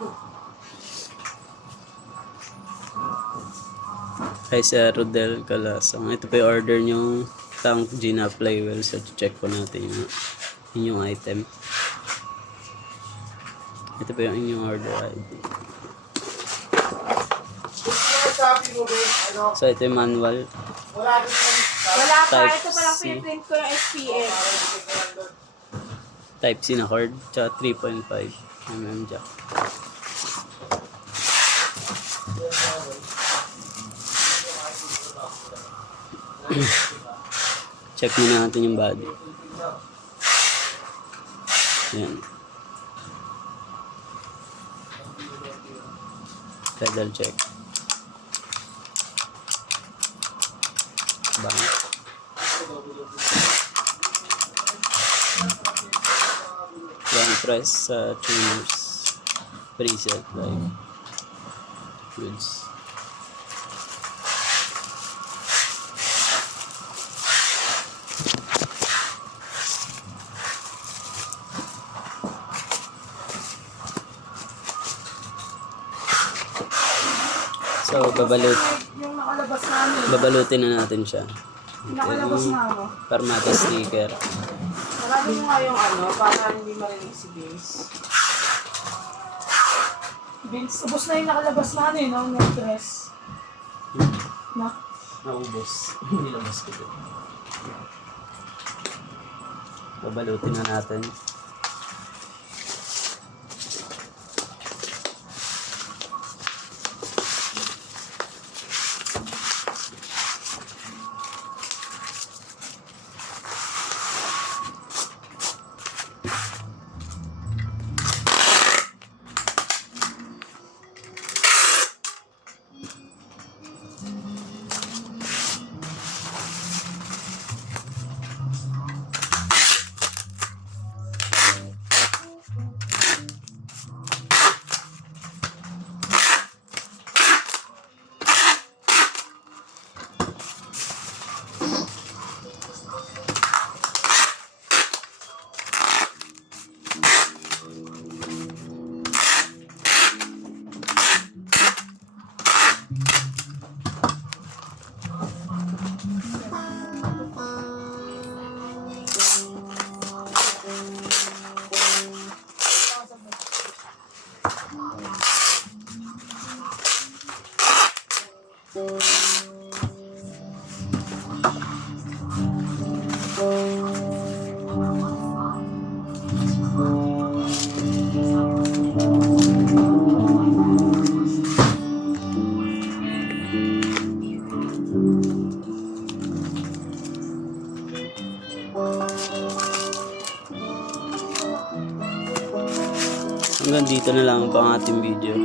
Hi Sir Rodel Calasang. Ito po yung order nyo tank Gina Flywheel. So check po natin yung inyong item. Ito po yung inyong order ID. So ito yung manual. Wala pa. Type Ito pa lang C. piniprint ko yung SPF. Type C na cord. Tsaka 3.5 mm jack. Check muna natin yung body. Ayan. Pedal check. Bang. Yan, press sa tuners. Preset like goods. So, Yung nakalabas namin. babalutin na natin siya. Yung nakalabas na ako. Permata sticker. Marami mo nga yung ano, para hindi marinig si Vince. Vince, ubos na yung nakalabas na ano yun, ang dress. Na? Naubos. Nilabas ko din. Babalutin na natin. Hanggang dito na lang po ang ating video.